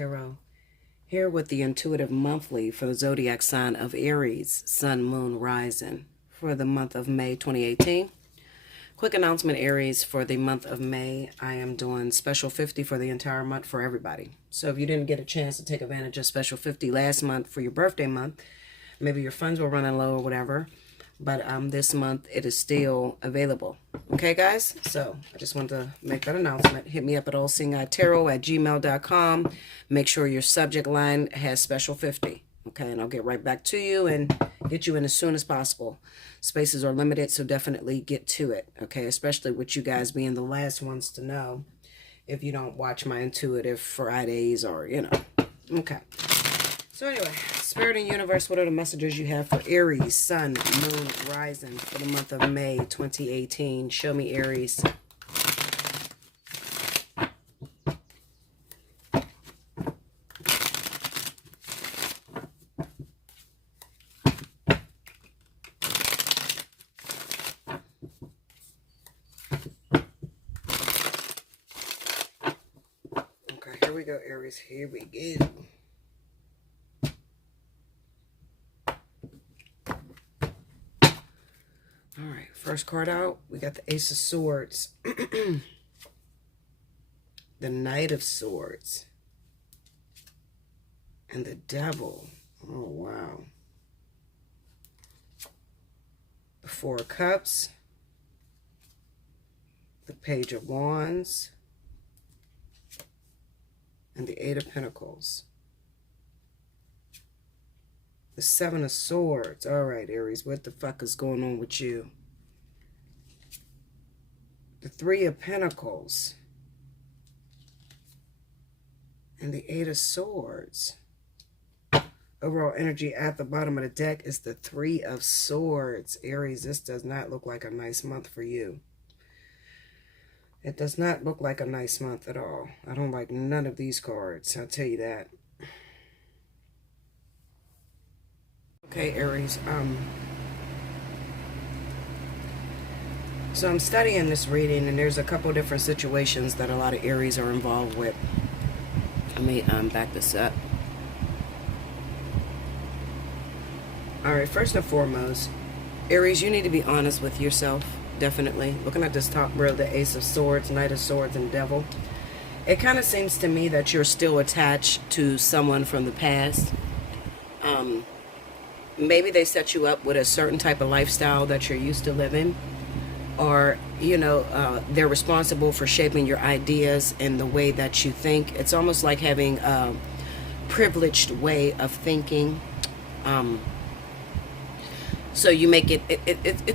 Tarot, here with the intuitive monthly for the zodiac sign of Aries, Sun, Moon, Rising for the month of May 2018. Quick announcement, Aries, for the month of May, I am doing special 50 for the entire month for everybody. So if you didn't get a chance to take advantage of special 50 last month for your birthday month, maybe your funds were running low or whatever, but this month it is still available. Okay, guys? So I just wanted to make that announcement. Hit me up at allseeingeyetarot@gmail.com. Make sure your subject line has special 50. Okay, and I'll get right back to you and get you in as soon as possible. Spaces are limited, so definitely get to it. Okay, especially with you guys being the last ones to know if you don't watch my Intuitive Fridays or, Okay. So anyway, Spirit and Universe, what are the messages you have for Aries, Sun, Moon, Rising for the month of May 2018? Show me, Aries. Okay, here we go, Aries. Here we go. All right, first card out, we got the Ace of Swords, the Knight of Swords, and the Devil. Oh, wow. The Four of Cups, the Page of Wands, and the Eight of Pentacles. The Seven of Swords. All right, Aries, what the fuck is going on with you? The Three of Pentacles. And the Eight of Swords. Overall energy at the bottom of the deck is the Three of Swords. Aries, this does not look like a nice month for you. It does not look like a nice month at all. I don't like none of these cards, I'll tell you that. Okay, Aries, so I'm studying this reading, and there's a couple different situations that a lot of Aries are involved with. Let me back this up. All right, first and foremost, Aries, you need to be honest with yourself, definitely. Looking at this top row, the Ace of Swords, Knight of Swords, and Devil, it kind of seems to me that you're still attached to someone from the past. Maybe they set you up with a certain type of lifestyle that you're used to living, or, they're responsible for shaping your ideas and the way that you think. It's almost like having a privileged way of thinking. So you make it,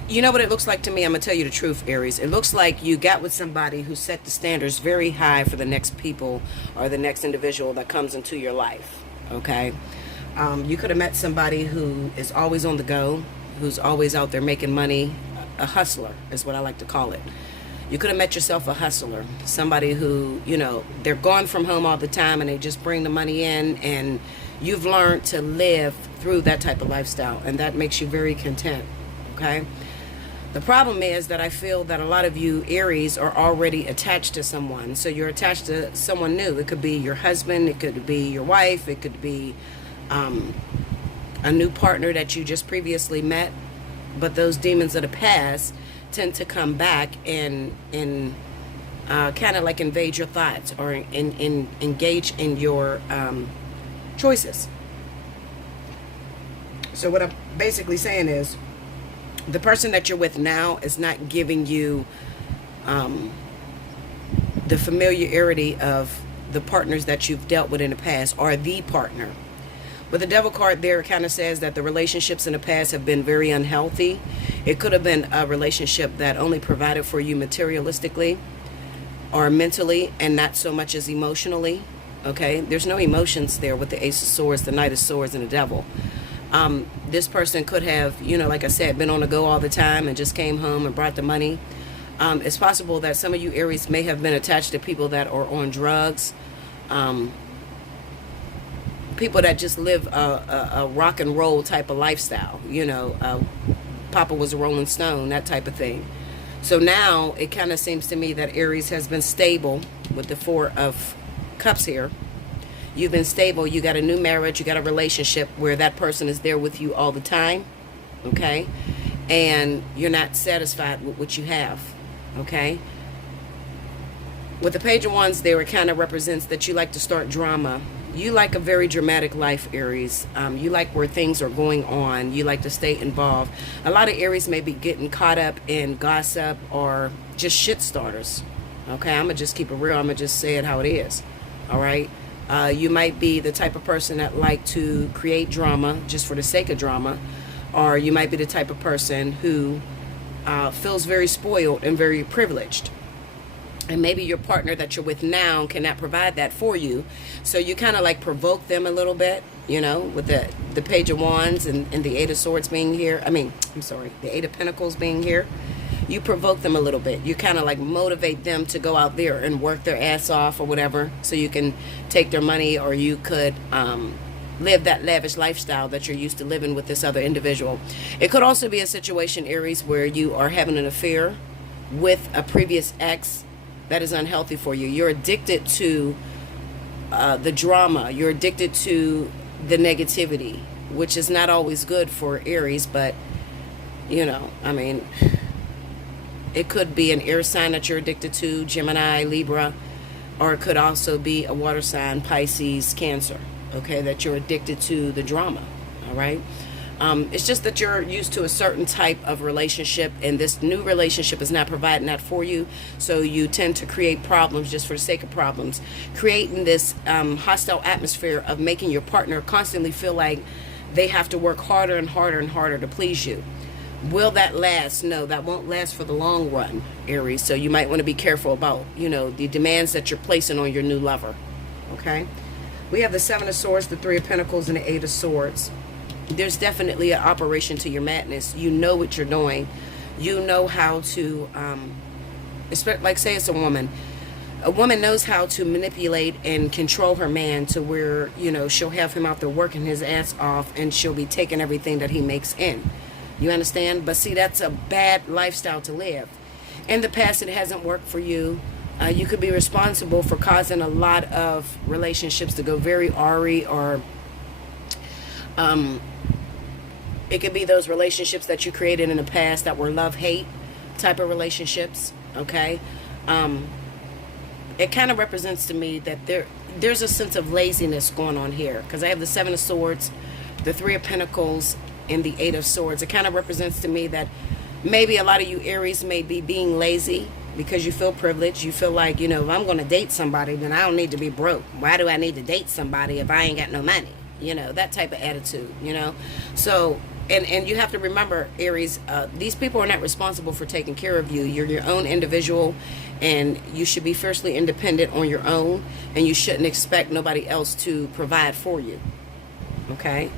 you know what it looks like to me? I'm going to tell you the truth, Aries. It looks like you got with somebody who set the standards very high for the next people or the next individual that comes into your life, okay? You could have met somebody who is always on the go, who's always out there making money. A hustler is what I like to call it. You could have met yourself a hustler, somebody who, they're gone from home all the time and they just bring the money in, and you've learned to live through that type of lifestyle, and that makes you very content, okay? The problem is that I feel that a lot of you Aries are already attached to someone. So you're attached to someone new. It could be your husband, it could be your wife, it could be a new partner that you just previously met, but those demons of the past tend to come back and kind of like invade your thoughts or engage in your choices. So what I'm basically saying is, the person that you're with now is not giving you the familiarity of the partners that you've dealt with in the past, or the partner. With the Devil card there, it kind of says that the relationships in the past have been very unhealthy. It could have been a relationship that only provided for you materialistically or mentally, and not so much as emotionally. Okay, there's no emotions there with the Ace of Swords, the Knight of Swords, and the Devil. This person could have, like I said, been on the go all the time and just came home and brought the money. It's possible that some of you Aries may have been attached to people that are on drugs. People that just live a rock and roll type of lifestyle. Papa was a Rolling Stone, that type of thing. So now it kind of seems to me that Aries has been stable with the Four of Cups here. You've been stable. You got a new marriage. You got a relationship where that person is there with you all the time. Okay? And you're not satisfied with what you have. Okay? With the Page of Wands there, it kind of represents that you like to start drama. You like a very dramatic life, Aries. You like where things are going on. You like to stay involved. A lot of Aries may be getting caught up in gossip or just shit starters. Okay, I'm going to just keep it real. I'm going to just say it how it is. All right? You might be the type of person that like to create drama just for the sake of drama. Or you might be the type of person who feels very spoiled and very privileged. And maybe your partner that you're with now cannot provide that for you. So you kind of like provoke them a little bit, you know, with the Page of Wands and the Eight of Swords being here. The Eight of Pentacles being here. You provoke them a little bit. You kind of like motivate them to go out there and work their ass off or whatever. So you can take their money, or you could live that lavish lifestyle that you're used to living with this other individual. It could also be a situation, Aries, where you are having an affair with a previous ex that is unhealthy for you. You're addicted to the drama. You're addicted to the negativity, which is not always good for Aries, but, you know, I mean, it could be an air sign that you're addicted to, Gemini, Libra, or it could also be a water sign, Pisces, Cancer, okay, that you're addicted to the drama, all right? It's just that you're used to a certain type of relationship, and this new relationship is not providing that for you. So you tend to create problems just for the sake of problems, creating this hostile atmosphere of making your partner constantly feel like they have to work harder and harder and harder to please you. Will that last? No, that won't last for the long run, Aries. So you might want to be careful about, you know, the demands that you're placing on your new lover. Okay? We have the Seven of Swords, the Three of Pentacles, and the Eight of Swords. There's definitely an operation to your madness. You know what you're doing. You know how to, like say it's a woman. A woman knows how to manipulate and control her man to where, you know, she'll have him out there working his ass off, and she'll be taking everything that he makes in. You understand? But see, that's a bad lifestyle to live. In the past, it hasn't worked for you. You could be responsible for causing a lot of relationships to go very awry, or it could be those relationships that you created in the past that were love-hate type of relationships, okay? It kind of represents to me that there's a sense of laziness going on here, because I have the Seven of Swords, the Three of Pentacles, and the Eight of Swords. It kind of represents to me that maybe a lot of you Aries may be being lazy because you feel privileged. You feel like, you know, if I'm going to date somebody, then I don't need to be broke. Why do I need to date somebody if I ain't got no money? You know, that type of attitude, you know. So, and you have to remember, Aries, these people are not responsible for taking care of you. You're your own individual, and you should be fiercely independent on your own, and you shouldn't expect nobody else to provide for you. Okay?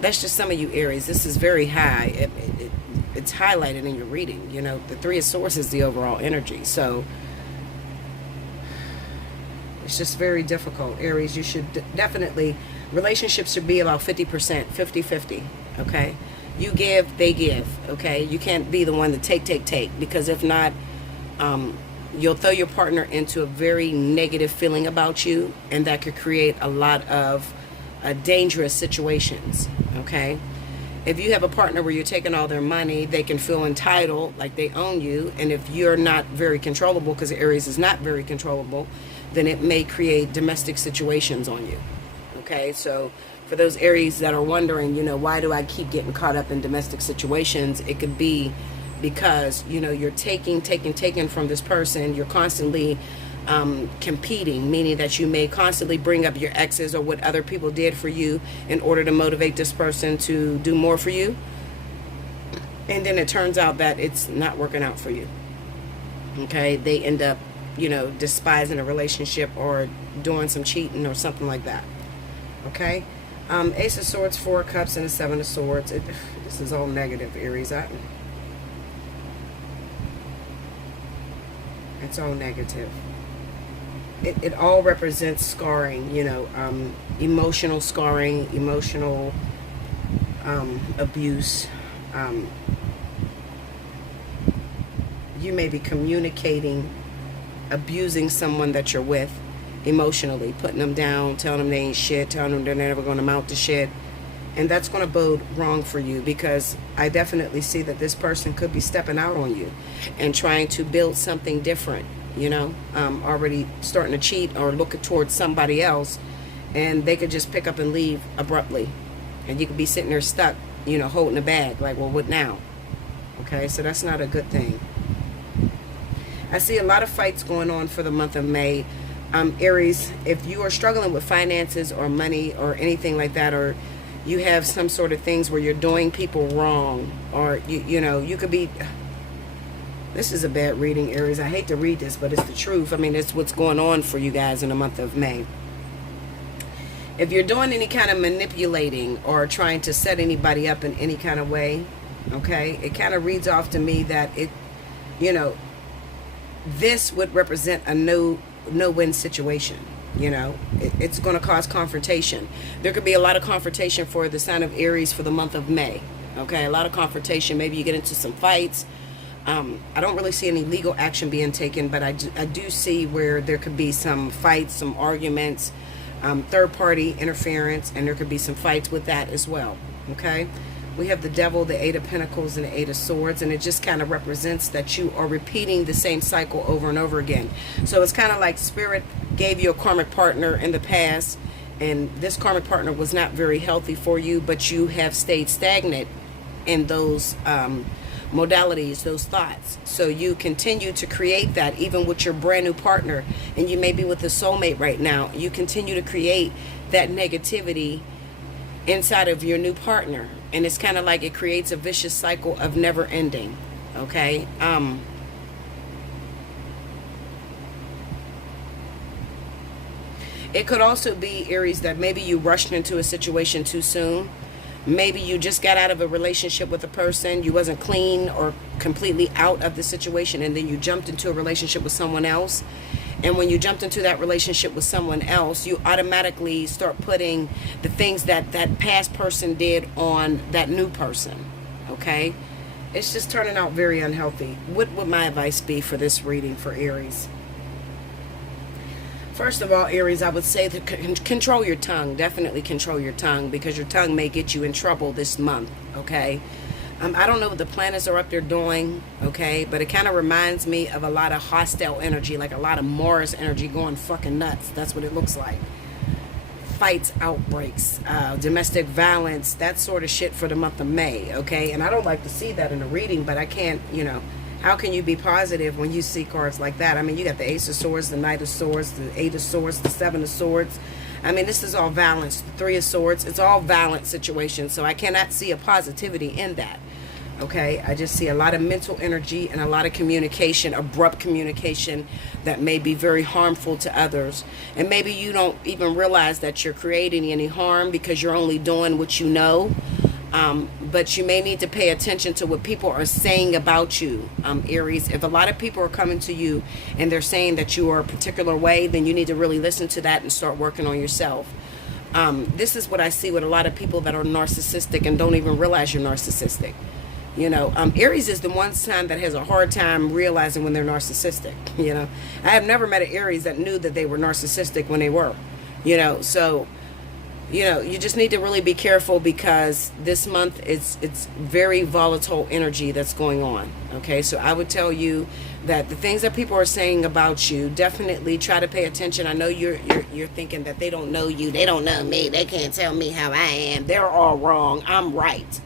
That's just some of you Aries. This is very high. It's highlighted in your reading. You know, the Three of Swords is the overall energy. So it's just very difficult. Aries, you should definitely, relationships should be about 50%, 50-50, okay? You give, they give, okay? You can't be the one to take, because if not, you'll throw your partner into a very negative feeling about you, and that could create a lot of dangerous situations, okay? If you have a partner where you're taking all their money, they can feel entitled, like they own you, and if you're not very controllable, because Aries is not very controllable, then it may create domestic situations on you, okay? So for those Aries that are wondering, you know, why do I keep getting caught up in domestic situations? It could be because, you know, you're taking from this person. You're constantly competing, meaning that you may constantly bring up your exes or what other people did for you in order to motivate this person to do more for you. And then it turns out that it's not working out for you, okay? They end up, you know, despising a relationship or doing some cheating or something like that, okay? Ace of Swords, Four of Cups, and the Seven of Swords. This is all negative, Aries. It's all negative. It all represents scarring, you know, emotional scarring, emotional abuse. You may be communicating, abusing someone that you're with, emotionally, putting them down, telling them they ain't shit, telling them they're never going to amount to shit. And that's going to bode wrong for you, because I definitely see that this person could be stepping out on you and trying to build something different, you know, already starting to cheat or look towards somebody else, and they could just pick up and leave abruptly. And you could be sitting there stuck, you know, holding a bag, like, well, what now? Okay, so that's not a good thing. I see a lot of fights going on for the month of May. Aries, if you are struggling with finances or money or anything like that, or you have some sort of things where you're doing people wrong, or you know, you could be, this is a bad reading, Aries. I hate to read this, but it's the truth. I mean, it's what's going on for you guys in the month of May. If you're doing any kind of manipulating or trying to set anybody up in any kind of way, okay, it kind of reads off to me that it, you know, this would represent a no-win situation. You know, it's going to cause confrontation. There could be a lot of confrontation for the sign of Aries for the month of May. Okay, a lot of confrontation. Maybe you get into some fights. I don't really see any legal action being taken, but I do see where there could be some fights, some arguments, third-party interference, and there could be some fights with that as well. Okay, we have the Devil, the Eight of Pentacles, and the Eight of Swords, and it just kind of represents that you are repeating the same cycle over and over again. So it's kind of like Spirit gave you a karmic partner in the past, and this karmic partner was not very healthy for you, but you have stayed stagnant in those modalities, those thoughts. So you continue to create that even with your brand new partner, and you may be with a soulmate right now. You continue to create that negativity inside of your new partner, and it's kind of like it creates a vicious cycle of never ending. Okay, it could also be, Aries, that maybe you rushed into a situation too soon. Maybe you just got out of a relationship with a person, you wasn't clean or completely out of the situation, and then you jumped into a relationship with someone else. And when you jumped into that relationship with someone else, you automatically start putting the things that that past person did on that new person. Okay, it's just turning out very unhealthy. What would my advice be for this reading for Aries? First of all, Aries, I would say that control your tongue. Definitely control your tongue, because your tongue may get you in trouble this month, okay? I don't know what the planets are up there doing, okay? But it kind of reminds me of a lot of hostile energy, like a lot of Mars energy going fucking nuts. That's what it looks like. Fights, outbreaks, domestic violence, that sort of shit for the month of May, okay? And I don't like to see that in a reading, but I can't, you know, how can you be positive when you see cards like that? I mean, you got the Ace of Swords, the Knight of Swords, the Eight of Swords, the Seven of Swords. I mean, this is all violence. The Three of Swords, it's all violent situations. So I cannot see a positivity in that. Okay, I just see a lot of mental energy and a lot of communication, abrupt communication that may be very harmful to others. And maybe you don't even realize that you're creating any harm because you're only doing what you know. But you may need to pay attention to what people are saying about you, Aries. If a lot of people are coming to you and they're saying that you are a particular way, then you need to really listen to that and start working on yourself. This is what I see with a lot of people that are narcissistic and don't even realize you're narcissistic. You know, Aries is the one sign that has a hard time realizing when they're narcissistic. You know, I have never met an Aries that knew that they were narcissistic when they were, you know, so, you know, you just need to really be careful, because this month it's very volatile energy that's going on. Okay, so I would tell you that the things that people are saying about you, definitely try to pay attention. I know you're thinking that they don't know you, they don't know me, they can't tell me how I am, they're all wrong, I'm right.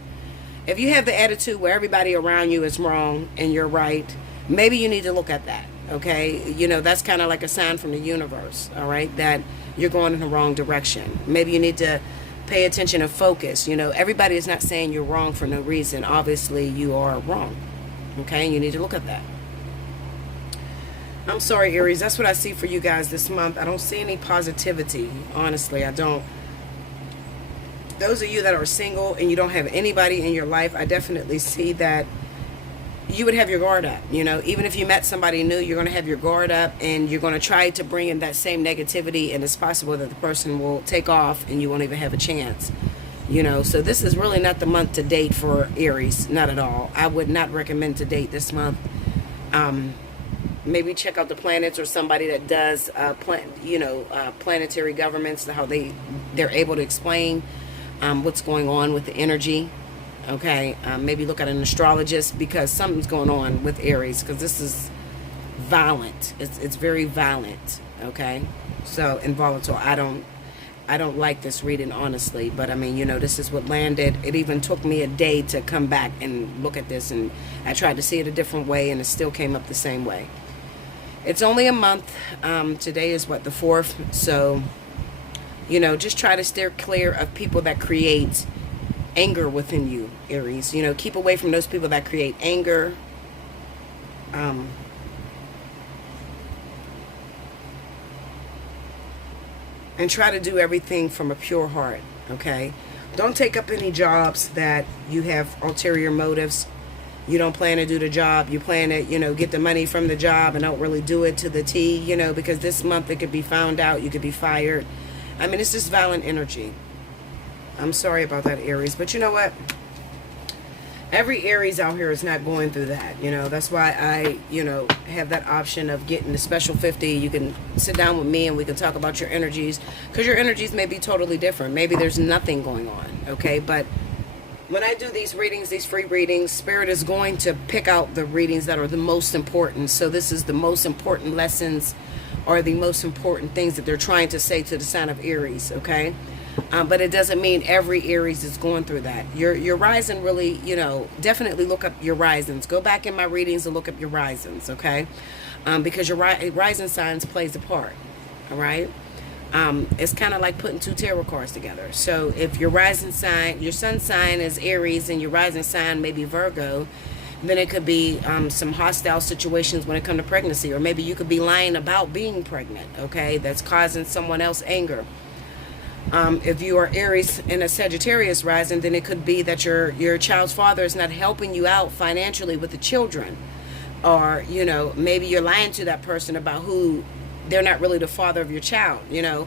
If you have the attitude where everybody around you is wrong and you're right, maybe you need to look at that. Okay, you know, that's kind of like a sign from the universe, all right, that you're going in the wrong direction. Maybe you need to pay attention and focus. You know, everybody is not saying you're wrong for no reason. Obviously, you are wrong, okay, and you need to look at that. I'm sorry, Aries, that's what I see for you guys this month. I don't see any positivity, honestly, I don't. Those of you that are single and you don't have anybody in your life, I definitely see that you would have your guard up. You know, even if you met somebody new, you're going to have your guard up and you're going to try to bring in that same negativity, and it's possible that the person will take off and you won't even have a chance. You know, so this is really not the month to date for Aries, not at all. I would not recommend to date this month. maybe check out the planets or somebody that does planetary governments, how they're able to explain what's going on with the energy. Okay, maybe look at an astrologist, because something's going on with Aries, because this is violent. It's very violent. Okay, so, and volatile. I don't like this reading, honestly, but I mean, this is what landed. It even took me a day to come back and look at this, and I tried to see it a different way, and it still came up the same way. It's only a month. Today is what, the 4th? So, just try to steer clear of people that create anger within you, Aries. Keep away from those people that create anger. And try to do everything from a pure heart, okay? Don't take up any jobs that you have ulterior motives. You don't plan to do the job. You plan to, get the money from the job and don't really do it to the T, because this month it could be found out. You could be fired. I mean, it's just violent energy. I'm sorry about that, Aries. But you know what? Every Aries out here is not going through that. That's why I, have that option of getting the special 50. You can sit down with me and we can talk about your energies, because your energies may be totally different. Maybe there's nothing going on, okay? But when I do these readings, these free readings, Spirit is going to pick out the readings that are the most important. So this is the most important lessons, or the most important things that they're trying to say to the sign of Aries, okay? But it doesn't mean every Aries is going through that. Your rising really, definitely look up your risings. Go back in my readings and look up your risings, okay? Because your rising signs plays a part, all right? It's kind of like putting two tarot cards together. So if your rising sign, your sun sign is Aries and your rising sign may be Virgo, then it could be some hostile situations when it comes to pregnancy. Or maybe you could be lying about being pregnant, okay? That's causing someone else anger. If you are Aries in a Sagittarius rising, then it could be that your child's father is not helping you out financially with the children. Or, maybe you're lying to that person about who they're not really the father of your child, and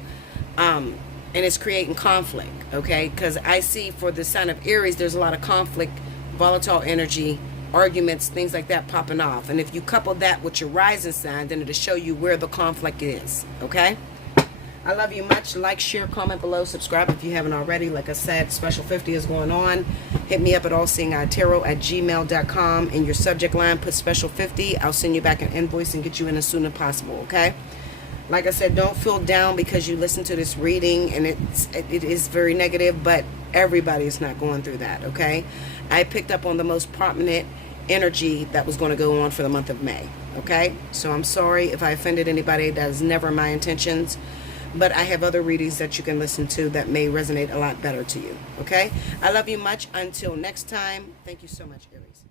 it's creating conflict, okay? Because I see for the sign of Aries, there's a lot of conflict, volatile energy, arguments, things like that popping off. And if you couple that with your rising sign, then it'll show you where the conflict is, okay? I love you much. Like, share, comment below, subscribe if you haven't already. Like I said, special 50 is going on. Hit me up at allseeingeyetarot@gmail.com. In your subject line, put special 50. I'll send you back an invoice and get you in as soon as possible, okay? Like I said, don't feel down because you listen to this reading and it is very negative, but everybody is not going through that, okay? I picked up on the most prominent energy that was going to go on for the month of May, okay? So I'm sorry if I offended anybody. That is never my intentions. But I have other readings that you can listen to that may resonate a lot better to you, okay? I love you much. Until next time, thank you so much, Aries.